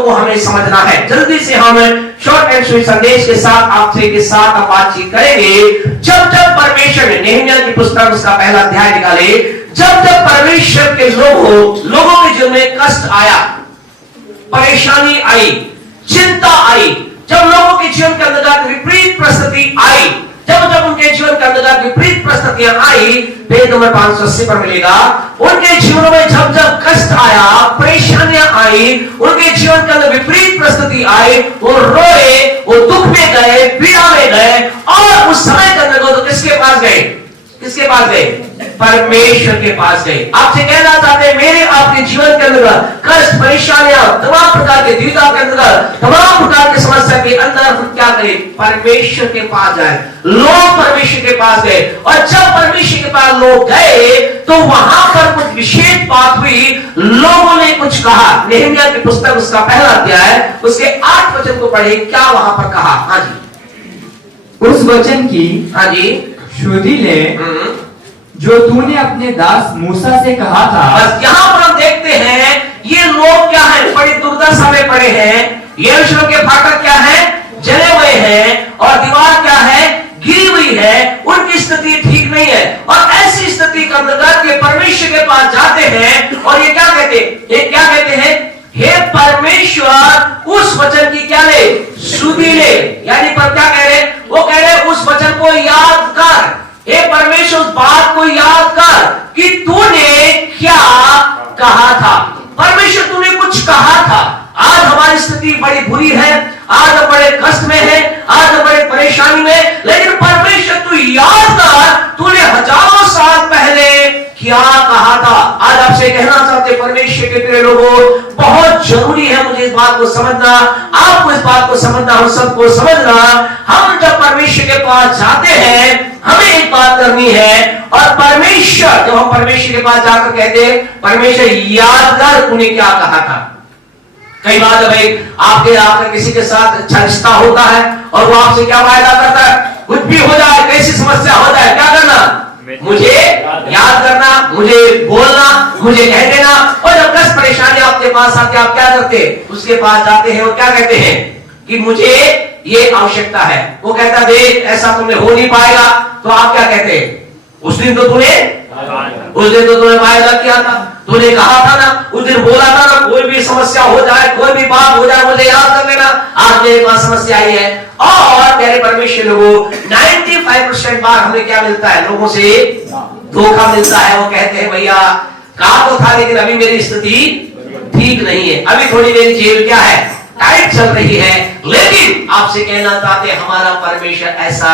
को हमें समझना है। जल्दी से हम शॉर्ट एंड स्वीट संदेश के साथ आपसे हम बातचीत करेंगे। जब जब परमेश्वर ने नेहमिया की पुस्तक उसका पहला अध्याय निकाले, जब जब परमेश्वर के लोगों के जीवन में कष्ट आया, परेशानी आई, चिंता आई, जब लोगों के जीवन के अंदर विपरीत परिस्थिति आई, जब उनके जीवन के अंदर विपरीत परिस्थितियां आई, पेज नंबर 580 पर मिलेगा। उनके जीवन में जब जब कष्ट आया, परेशानियां आई, उनके जीवन के अंदर विपरीत परिस्थिति आई, वो रोए, वो दुख में गए, पीड़ा में गए, और उस समय के अंदर तो किसके पास गए? किसके पास गए? परमेश्वर के पास गए। आपसे कहना चाहते हैं, मेरे आपके जीवन के अंदर कष्ट, परेशानियां, तमाम प्रकार के दुविधा के अंदर, तमाम प्रकार की समस्या के अंदर हम क्या करें? परमेश्वर के पास जाए। लोग परमेश्वर के पास गए, और जब परमेश्वर के पास लोग गए तो वहां पर कुछ विशेष बात हुई। लोगों ने कुछ कहा। नेहमिया की पुस्तक उसका पहला अध्याय उसके 8 वचन को पढ़े, क्या वहां पर कहा? हाँ जी, उस वचन की हाँ जी, शुद्धि ले जो तूने अपने दास मूसा से कहा था। बस यहां पर हम देखते हैं ये लोग क्या है? बड़ी दुर्दशा में पड़े हैं। यरूशलेम के फाटक क्या है? जले हुए हैं, और दीवार क्या है? गिरी हुई है। उनकी स्थिति ठीक नहीं है, और ऐसी स्थिति के अंदर ये परमेश्वर के पास जाते हैं, और ये क्या कहते हैं? हे परमेश्वर, उस वचन की क्या ले? सुधि ले। यानी पर क्या कह रहे? वो कह रहे उस वचन को याद कर। हे परमेश्वर, उस बात को याद कर कि तूने क्या कहा था। परमेश्वर, तूने कुछ कहा था। आज हमारी स्थिति बड़ी बुरी है, आज हम बड़े कष्ट में है, आज हम बड़े परेशानी में, लेकिन परमेश्वर तू याद कर, तूने हजारों साल पहले क्या कहा था। आज आपसे कहना चाहते परमेश्वर के प्रिय लोगों, बहुत जरूरी है मुझे इस बात को समझना, आपको इस बात को समझना, हम सबको समझना। हम जब परमेश्वर के पास जाते हैं, हमें एक बात करनी है, और परमेश्वर, जब हम परमेश्वर के पास जाकर कहते हैं, परमेश्वर याद कर तूने क्या कहा था। कई बार भाई आपका किसी के साथ अच्छा रिश्ता होता है, और वो आपसे क्या वायदा करता है? कुछ भी हो जाए, कैसी समस्या हो जाए, क्या करना? मुझे याद करना, मुझे बोलना, मुझे कह देना। और जब कष्ट परेशानी आपके पास आते, आप क्या करते? उसके पास जाते हैं, और क्या कहते हैं कि मुझे ये आवश्यकता है। वो कहता देख ऐसा तुमने हो नहीं पाएगा, तो आप क्या कहते हैं? उस दिन तो तूने वायदा किया था, तूने कहा था ना, उस दिन बोला था ना, कोई भी समस्या हो जाए, कोई भी बात हो जाए, मुझे याद कर लेना। आज मेरे पास समस्या आई है। और प्यारे परमेश्वर लोगों, 95% बार हमें क्या मिलता है? लोगों से धोखा मिलता है। वो कहते हैं भैया कहा तो था, लेकिन अभी मेरी स्थिति ठीक नहीं है, अभी थोड़ी मेरी जेब क्या है? टाइट चल रही है। लेकिन आपसे कहना चाहते हमारा परमेश्वर ऐसा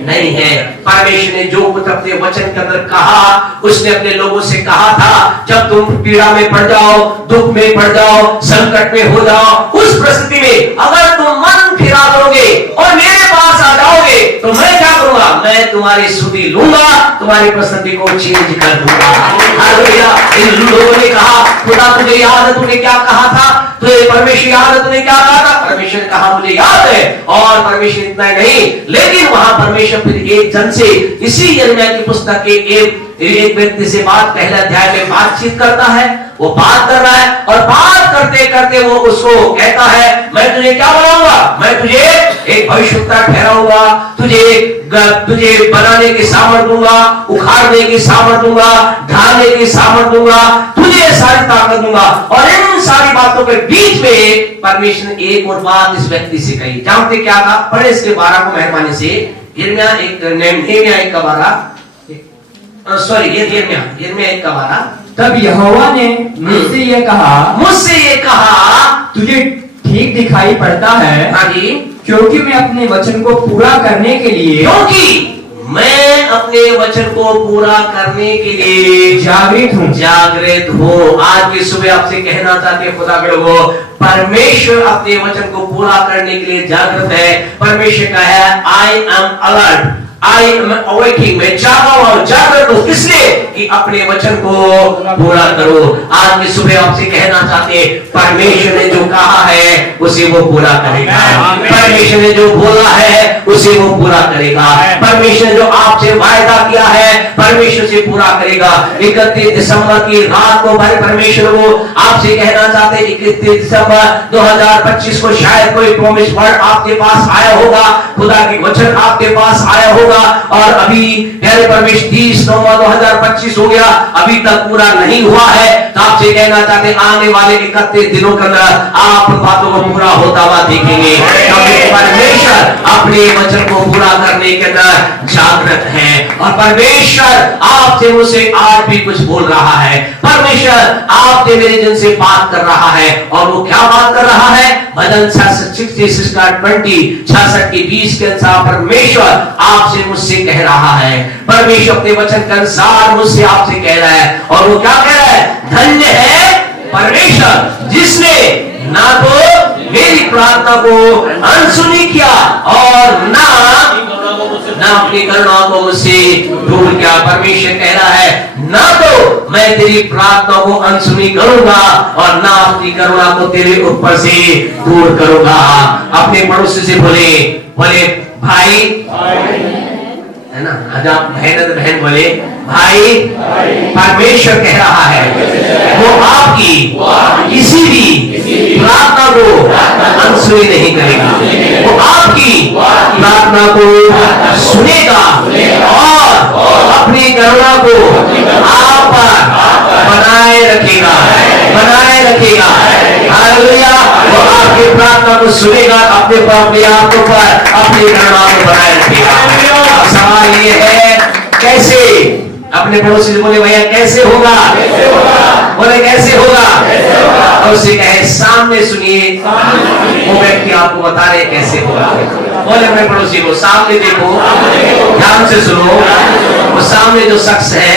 नहीं है। परमेश्वर ने जो कुछ अपने वचन के अंदर कहा, उसने अपने लोगों से कहा था, जब तुम पीड़ा में पड़ जाओ, दुख में पड़ जाओ, संकट में हो जाओ, उस परिस्थिति में अगर तुम मन फिरा दोगे और मेरे पास आ जाओगे, तो मैं क्या करूंगा? मैं तुम्हारी सुधि लूंगा, तुम्हारी परिस्थिति को चेंज कर दूंगा। हालेलुया। इन लोगों ने कहा, खुदा तुझे याद है तूने क्या कहा था? तुझे परमेश्वर याद है तूने क्या कहा था? परमेश्वर ने कहा मुझे याद है। और परमेश्वर इतना ही नहीं, लेकिन वहां परमेश्वर फिर एक जन से, इसी यिर्मयाह की पुस्तक के एक व्यक्ति से पहले अध्याय में बातचीत करता है। वो बात कर रहा है, और बात करते करते वो उसको कहता है, मैं तुझे क्या बनाऊंगा? मैं तुझे एक भविष्यवक्ता ठहराऊंगा, तुझे बनाने की सामर्थ दूंगा, उखाड़ने की सामर्थ दूंगा, ढालने की सामर्थ दूंगा, तुझे सारी ताकत दूंगा। और इन सारी बातों के बीच में परमेश्वर ने एक और बात इस व्यक्ति से कही। जानते क्या था? पढ़े इसके 12 को मेहरबानी से। यिर्मयाह 1:12। यिर्मयाह 1:12। तब यहोवा ने मुझसे ये कहा, तुझे ठीक दिखाई पड़ता है। हाँ जी, क्योंकि मैं अपने वचन को पूरा करने के लिए जागृत हूँ। आज की सुबह आपसे कहना चाहते खुदा के लोगों, परमेश्वर अपने वचन को पूरा करने के लिए जागृत है। परमेश्वर का है I am alert, I am awaking, मैं जागा हूं, जागृत हूं, इसलिए कि अपने वचन को पूरा करो। आज की सुबह आपसे कहना चाहते परमेश्वर ने जो कहा है वो उसे वो पूरा करेगा। परमेश्वर ने जो बोला है उसे वो पूरा करेगा। परमेश्वर ने जो आपसे वायदा किया है परमेश्वर से पूरा करेगा। 31 दिसंबर की रात को भाई परमेश्वर वो आपसे कहना चाहते हैं 31 दिसंबर 2025 को शायद कोई प्रॉमिस वर्ड आपके पास आया होगा, खुदा की वचन आपके पास आया होगा, और अभी प्यारे परमेश्वर 30 नवंबर 2025 हो गया, अभी तक पूरा नहीं हुआ है। तो आपसे कहना चाहते आने वाले 31 दिनों के अंदर आप बातों को पूरा होता हुआ देखेंगे, क्योंकि परमेश्वर अपने वचन को पूरा करने के अंदर जागृत है। और परमेश्वर आपसे मुझसे आज भी कुछ बोल रहा है। परमेश्वर आपसे मेरे जन से बात कर रहा है, और वो क्या बात कर रहा है? भजन 66 का 66 के 20 के अनुसार परमेश्वर आपसे मुझसे कह रहा है। परमेश्वर अपने वचन के अनुसार मुझसे आपसे कह रहा है, और वो क्या कह रहा है? धन्य है परमेश्वर जिसने ना तो मेरी प्रार्थना को अनसुनी किया और ना अपनी करुणा को मुझसे दूर किया। परमेश्वर कह रहा है ना तो मैं तेरी प्रार्थना को अनसुनी करूंगा और ना अपनी करुणा को तेरे ऊपर से दूर करूंगा। अपने पड़ोसी से बोले भाई, है ना, आज आप बहन बोले भाई, परमेश्वर कह रहा है वो आपकी किसी भी प्रार्थना को अनसुनी नहीं करेगा, वो आपकी प्रार्थना को सुनेगा और अपनी करुणा को आप पर बनाए रखेगा। हालेलुया। वो आपकी प्रार्थना को सुनेगा, अपने आप पर अपनी करुणा को बनाए रखेगा। सवाल ये है कैसे? अपने पड़ोसी से बोले भैया कैसे होगा? बोले कैसे होगा? और उसे कहे सामने सुनिए, वो व्यक्ति आपको बता रहे कैसे होगा। बोले अपने पड़ोसी को सामने देखो, ध्यान से सुनो, वो सामने जो शख्स है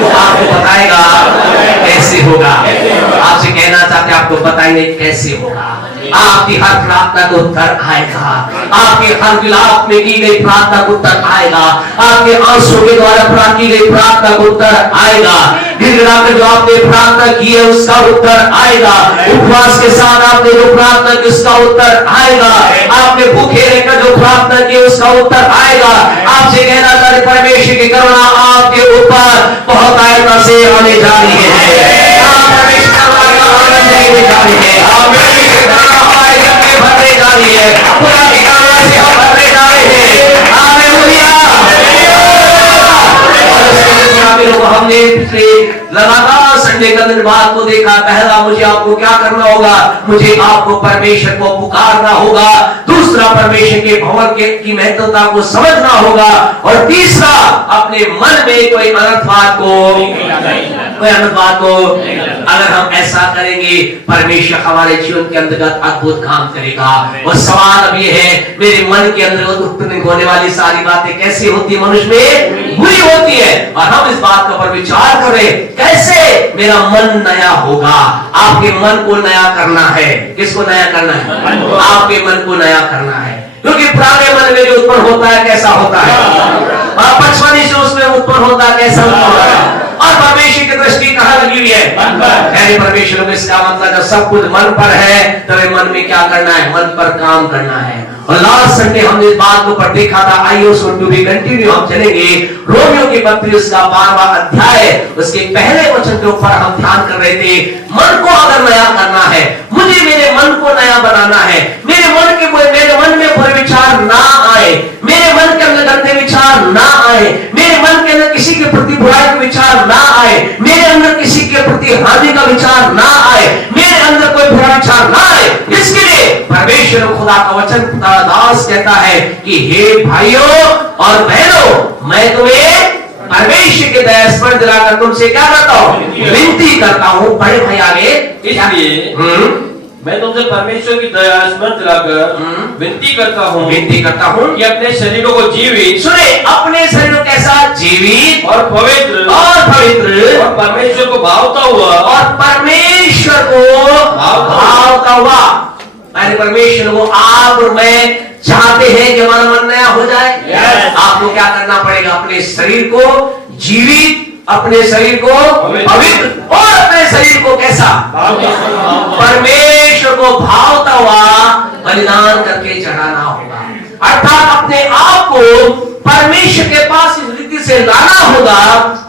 वो आपको बताएगा कैसे होगा। आपसे कहना चाहते आपको बताइए कैसे होगा। आपकी हर प्रार्थना को उत्तर आएगा, आपके हर विलाप में की गई प्रार्थना को उत्तर आएगा, आपके आंसू के द्वारा प्रार्थना की गई प्रार्थना को उत्तर आएगा, गिड़गिड़ाकर जो आपने प्रार्थना की है उसका उत्तर आएगा, उपवास के साथ आपने जो प्रार्थना की उसका उत्तर आएगा, आपने भूखे रहकर जो प्रार्थना की उसका उत्तर आएगा। आपसे कहना चाहते परमेश्वर की करुणा आपके ऊपर बहुत आयता से आने जा रही है। भरने जा रही है, पूरा ठिकाना से हम भरने जा रहे हैं। हालेलुया। हमने पिछले लगातार संडे का दिन बात को देखा। पहला मुझे आपको क्या करना होगा? मुझे आपको परमेश्वर को पुकारना होगा। दूसरा परमेश्वर के भवन की महत्वता को समझना होगा। और तीसरा अपने मन में कोई अनर्थ बात को अगर हम ऐसा करेंगे परमेश्वर हमारे जीवन के अंतर्गत अद्भुत काम करेगा। और सवाल अब ये है मेरे मन के अंतर्गत उत्पन्न होने वाली सारी बातें कैसी होती है? मनुष्य में बुरी होती है। और हम इस बात के ऊपर विचार करें कैसे मेरा मन नया होगा। आपके मन को नया करना है। किसको नया करना है? आपके मन को नया करना है, क्योंकि पुराने मन में जो उत्पन्न होता है कैसा होता है, और बचपन से उसमें उत्पन्न होता है कैसा होता है। और परमेश्वर की दृष्टि कहां लगी हुई है? परमेश्वर को। इसका मतलब जब सब कुछ मन पर है तो मन में क्या करना है? मन पर काम करना है। और लास्ट संडे हमने इस बात को पर देखा था। आइए उसको टू बी कंटिन्यू हम चलेंगे। रोमियो की पत्री उसका 12वां अध्याय उसके पहले वचन के ऊपर हम ध्यान कर रहे थे। मन को अगर नया करना है, मुझे मेरे मन को नया बनाना है, मेरे मन में बुरे विचार ना आए, मेरे मन के अंदर गंदे विचार ना आए, मेरे मन के अंदर किसी के प्रति बुराई के विचार ना आए, मेरे अंदर किसी के प्रति हानि का विचार ना आए, मेरे अंदर कोई बुरा विचार ना आए। इसके लिए परमेश्वर खुदा का वचन दास कहता है कि हे भाइयों और बहनों, मैं तुम्हें परमेश्वर के दया स्मरण दिलाकर तुमसे क्या करता हूँ? विनती करता हूँ। बड़े भाई आगे, इसलिए मैं तुमसे परमेश्वर की दया स्मरण दिलाकर विनती करता हूँ कि अपने शरीरों को जीवित, सुने, अपने शरीर को कैसा? जीवित और पवित्र और परमेश्वर को भावता हुआ, और परमेश्वर को भावता हुआ। अरे परमेश्वर को आप और मैं चाहते हैं कि हमारा मन नया हो जाए। आपको क्या करना पड़ेगा? अपने शरीर को जीवित, अपने शरीर को पवित्र और अपने शरीर को कैसा? परमेश्वर को भावता हुआ बलिदान करके चढ़ाना होगा, अर्थात अपने आप को परमेश्वर के पास इस रीति से लाना होगा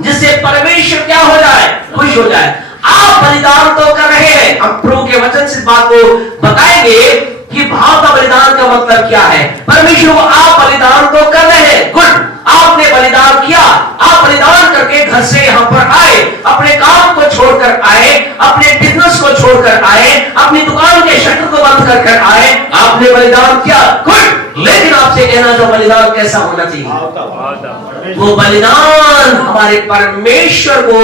जिससे परमेश्वर क्या हो जाए, खुश हो जाए। आप बलिदान तो कर रहे हैं, हम प्रभु के वचन से इस बात को बताएंगे कि भाव का बलिदान का मतलब क्या है। परमेश्वर को आप बलिदान तो कर रहे हैं, गुड, आपने बलिदान किया, आप बलिदान करके घर से यहाँ पर आए, अपने काम को छोड़कर आए, अपने बिजनेस को छोड़कर आए, अपनी दुकान के शटर को बंद कर आए, आपने बलिदान किया, गुड। लेकिन आपसे कहना जो बलिदान कैसा होना चाहिए, वो बलिदान हमारे परमेश्वर को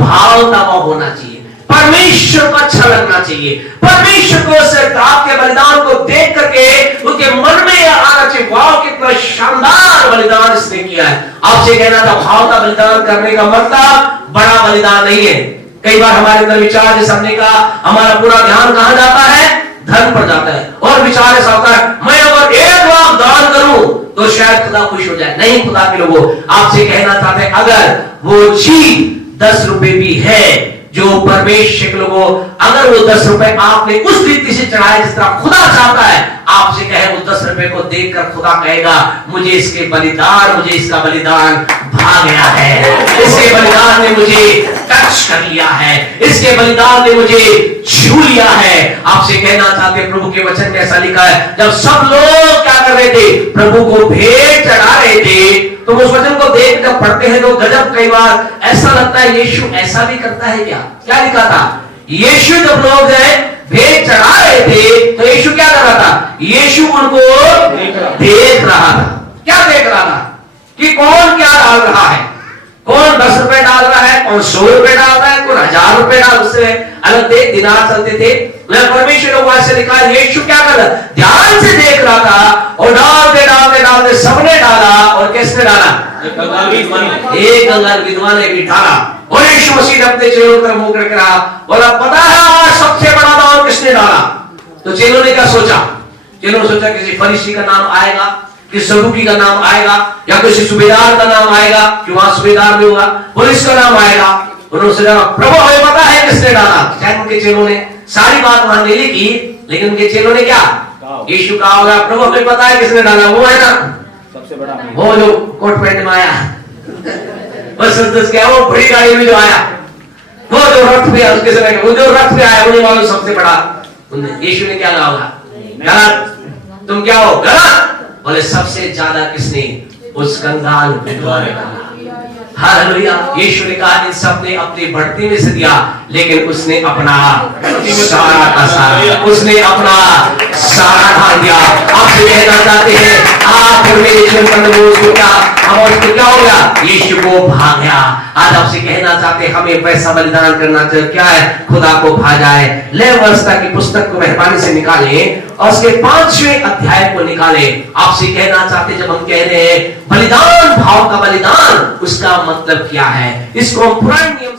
भावता हुआ होना चाहिए, परमेश्वर को अच्छा लगना चाहिए, परमेश्वर को सिर्फ आपके बलिदान को देख करके उनके मन में यह आना चाहिए, वाह कितना शानदार बलिदान इसने किया है। आपसे कहना था भाव का बलिदान करने का मतलब बड़ा बलिदान नहीं है। कई बार हमारे अंदर विचार, जैसे हमने कहा, हमारा पूरा ध्यान कहां जाता है, धन पर जाता है, और विचार ऐसा होता है मैं अगर 1 लाख दान करूं तो शायद खुदा खुश हो जाए। नहीं, खुदा के लोगों, आपसे कहना चाहते हैं अगर वो चीज 10 रुपए भी है जो परमेश्वर के लोगों, अगर वो 10 रुपए आपने उस रीति से चढ़ाए जिस तरह खुदा चाहता है, आपसे कहे उस 10 रुपए को देखकर खुदा कहेगा मुझे इसके बलिदान, मुझे इसका बलिदान भा गया है, इसके बलिदान ने मुझे टच कर लिया है, इसके बलिदान ने मुझे छू लिया है। आपसे कहना चाहते हैं प्रभु के वचन में ऐसा लिखा है, जब सब लोग क्या कर रहे थे, प्रभु को भेंट चढ़ा रहे थे, तो उस वचन को देख कर पढ़ते हैं तो गजब, कई बार ऐसा लगता है यीशु ऐसा भी करता है क्या? क्या लिखा था, यीशु जब लोग भेंट चढ़ा रहे थे तो यीशु क्या कर रहा था, यीशु उनको देख रहा था। क्या देख रहा था कि कौन क्या डाल रहा है, कौन 10 रुपए डाल रहा है, कौन 100 रुपए डाल रहा है, कौन 1000 रुपए डाल, उससे अलग थे, दिनार चलते थे। परमेश्वर को ऐसे लिखा, यीशु क्या कर रहा, ध्यान से देख रहा था, और डालते डालते डालते सबने डाला, और किसने डाला, एक कंगाल विधवा ने भी डाला, और यीशु मसीह ने अपने चेलों पर मुंह करके रहा, बोला पता है आज सबसे बड़ा दान किसने डाला? तो चेलों ने क्या सोचा, चेलों ने सोचा किसी फरीसी का नाम आएगा, किसी सदूकी का नाम आएगा, या किसी सूबेदार का नाम आएगा, कि वहां सूबेदार भी होगा, पुलिस का नाम आएगा। उन्होंने सोचा प्रभु हमें पता है किसने डाला। शायद उनके चेलों ने सारी बात वहां नहीं लिखी, लेकिन उनके चेलों ने क्या, यीशु कहा होगा प्रभु हमें पता है किसने डाला, वो है ना सबसे बड़ा, वो जो कोट पैंट में आया, बस क्या, वो बड़ी गाड़ी में जो आया, वो जो रथ पे, उसके समय वो जो रथ पे आया, उन्हें मालूम सबसे बड़ा। यीशु ने क्या कहा होगा, गलत, तुम क्या हो, गलत। बोले सबसे ज्यादा किसने, उस कंगाल विधवा ने कहा। हालेलुया। यीशु ने कहा इन सब ने अपनी बढ़ती में से दिया, लेकिन उसने अपना सारा का सारा, उसने अपना सारा ढाल दिया। आपसे कहना चाहते हैं आप और मेरे जीवन में उसको क्या, हम उसको क्या हो गया, यीशु को भा गया। आज आपसे कहना चाहते हैं हमें वैसा बलिदान करना चाहिए, क्या है, खुदा को भा जाए। लेवियवस्था की पुस्तक को मेहरबानी से निकालें और उसके 5वें अध्याय को निकालें। आपसे कहना चाहते जब हम कह रहे हैं बलिदान, भाव का बलिदान, उसका मतलब क्या है, इसको हम पुराने नियम